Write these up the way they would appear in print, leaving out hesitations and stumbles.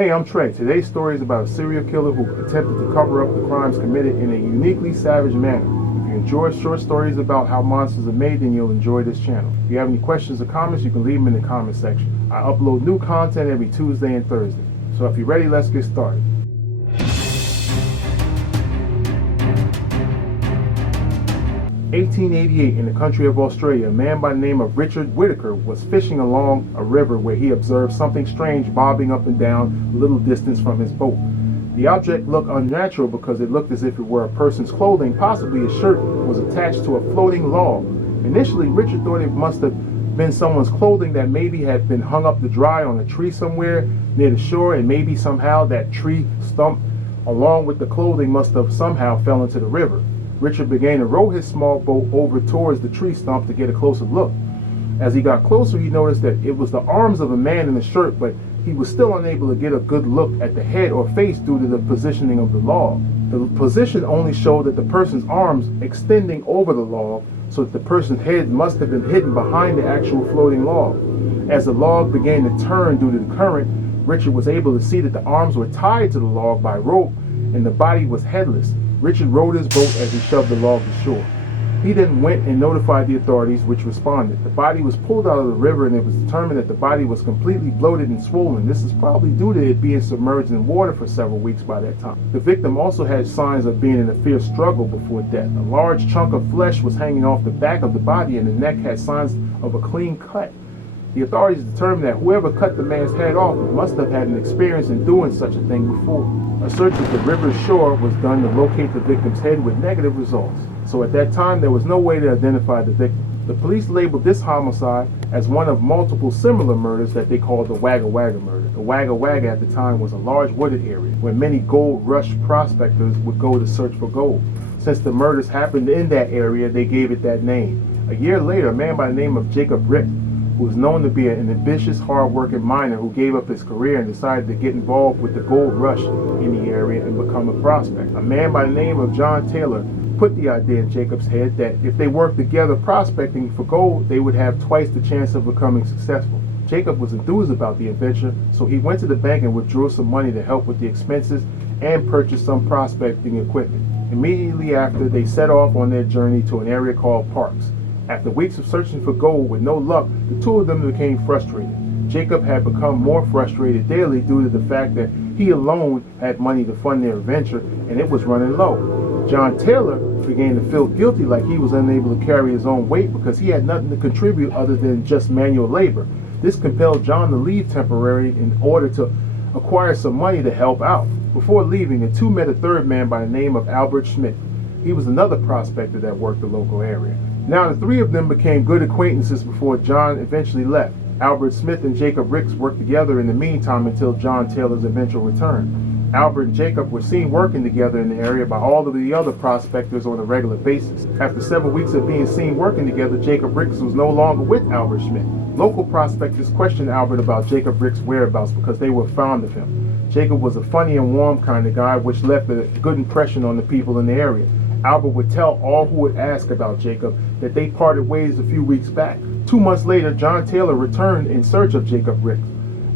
Hey, I'm Trey. Today's story is about a serial killer who attempted to cover up the crimes committed in a uniquely savage manner. If you enjoy short stories about how monsters are made, then you'll enjoy this channel. If you have any questions or comments, you can leave them in the comment section. I upload new content every Tuesday and Thursday. So if you're ready, let's get started. In 1888, in the country of Australia, a man by the name of Richard Whitaker was fishing along a river where he observed something strange bobbing up and down a little distance from his boat. The object looked unnatural because it looked as if it were a person's clothing, possibly a shirt, was attached to a floating log. Initially, Richard thought it must have been someone's clothing that maybe had been hung up to dry on a tree somewhere near the shore, and maybe somehow that tree stump along with the clothing must have somehow fell into the river. Richard began to row his small boat over towards the tree stump to get a closer look. As he got closer, he noticed that it was the arms of a man in a shirt, but he was still unable to get a good look at the head or face due to the positioning of the log. The position only showed that the person's arms extending over the log, so that the person's head must have been hidden behind the actual floating log. As the log began to turn due to the current, Richard was able to see that the arms were tied to the log by rope and the body was headless. Richard rowed his boat as he shoved the log to shore. He then went and notified the authorities, which responded. The body was pulled out of the river, and it was determined that the body was completely bloated and swollen. This is probably due to it being submerged in water for several weeks by that time. The victim also had signs of being in a fierce struggle before death. A large chunk of flesh was hanging off the back of the body, and the neck had signs of a clean cut. The authorities determined that whoever cut the man's head off must have had an experience in doing such a thing before. A search of the river's shore was done to locate the victim's head with negative results. So at that time, there was no way to identify the victim. The police labeled this homicide as one of multiple similar murders that they called the Wagga Wagga murder. The Wagga Wagga at the time was a large wooded area where many gold rush prospectors would go to search for gold. Since the murders happened in that area, they gave it that name. A year later, a man by the name of Jacob Rick, who was known to be an ambitious, hard-working miner who gave up his career and decided to get involved with the gold rush in the area and become a prospector. A man by the name of John Taylor put the idea in Jacob's head that if they worked together prospecting for gold, they would have twice the chance of becoming successful. Jacob was enthused about the adventure, so he went to the bank and withdrew some money to help with the expenses and purchased some prospecting equipment. Immediately after, they set off on their journey to an area called Parks. After weeks of searching for gold with no luck, the two of them became frustrated. Jacob had become more frustrated daily due to the fact that he alone had money to fund their adventure and it was running low. John Taylor began to feel guilty, like he was unable to carry his own weight because he had nothing to contribute other than just manual labor. This compelled John to leave temporarily in order to acquire some money to help out. Before leaving, the two met a third man by the name of Albert Smith. He was another prospector that worked the local area. Now the three of them became good acquaintances before John eventually left. Albert Smith and Jacob Ricks worked together in the meantime until John Taylor's eventual return. Albert and Jacob were seen working together in the area by all of the other prospectors on a regular basis. After several weeks of being seen working together, Jacob Ricks was no longer with Albert Smith. Local prospectors questioned Albert about Jacob Ricks' whereabouts because they were fond of him. Jacob was a funny and warm kind of guy, which left a good impression on the people in the area. Albert would tell all who would ask about Jacob that they parted ways a few weeks back. 2 months later, John Taylor returned in search of Jacob Rick.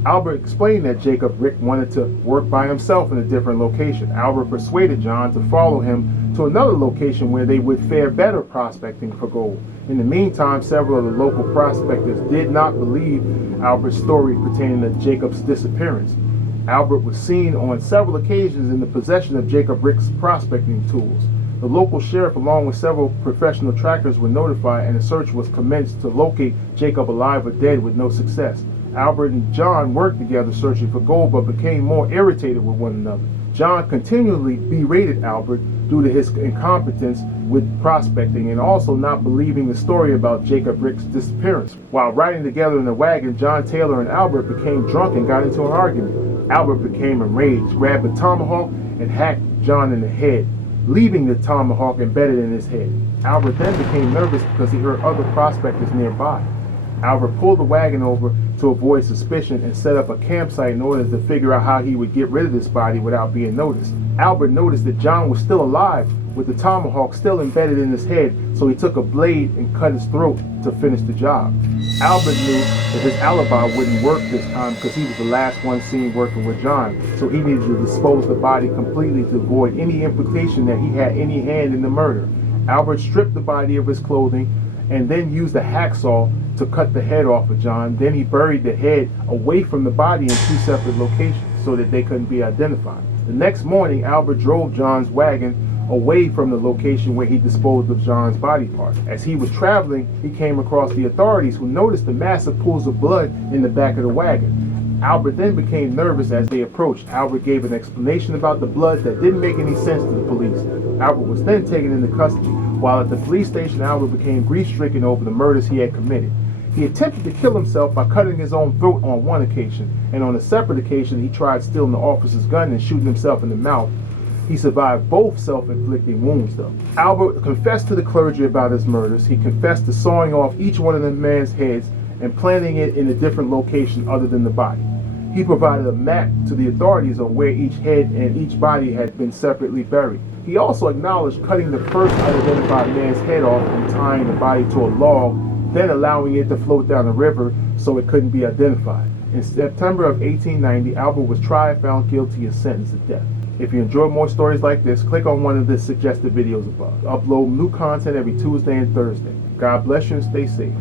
Albert explained that Jacob Rick wanted to work by himself in a different location. Albert persuaded John to follow him to another location where they would fare better prospecting for gold. In the meantime, several of the local prospectors did not believe Albert's story pertaining to Jacob's disappearance. Albert was seen on several occasions in the possession of Jacob Rick's prospecting tools. The local sheriff, along with several professional trackers, were notified and a search was commenced to locate Jacob alive or dead with no success. Albert and John worked together searching for gold but became more irritated with one another. John continually berated Albert due to his incompetence with prospecting and also not believing the story about Jacob Rick's disappearance. While riding together in a wagon, John Taylor and Albert became drunk and got into an argument. Albert became enraged, grabbed a tomahawk, and hacked John in the head, leaving the tomahawk embedded in his head. Albert then became nervous because he heard other prospectors nearby. Albert pulled the wagon over to avoid suspicion and set up a campsite in order to figure out how he would get rid of this body without being noticed. Albert noticed that John was still alive, with the tomahawk still embedded in his head, so he took a blade and cut his throat to finish the job. Albert knew that his alibi wouldn't work this time because he was the last one seen working with John, so he needed to dispose the body completely to avoid any implication that he had any hand in the murder. Albert stripped the body of his clothing and then used a hacksaw to cut the head off of John. Then he buried the head away from the body in 2 separate locations so that they couldn't be identified. The next morning, Albert drove John's wagon away from the location where he disposed of John's body parts. As he was traveling, he came across the authorities, who noticed the massive pools of blood in the back of the wagon. Albert then became nervous as they approached. Albert gave an explanation about the blood that didn't make any sense to the police. Albert was then taken into custody. While at the police station, Albert became grief-stricken over the murders he had committed. He attempted to kill himself by cutting his own throat on one occasion, and on a separate occasion he tried stealing the officer's gun and shooting himself in the mouth. He survived both self-inflicting wounds, though. Albert confessed to the clergy about his murders. He confessed to sawing off each one of the man's heads and planting it in a different location other than the body. He provided a map to the authorities on where each head and each body had been separately buried. He also acknowledged cutting the first unidentified man's head off and tying the body to a log, then allowing it to float down the river so it couldn't be identified. In September of 1890, Albert was tried, found guilty, and sentenced to death. If you enjoy more stories like this, click on one of the suggested videos above. I upload new content every Tuesday and Thursday. God bless you and stay safe.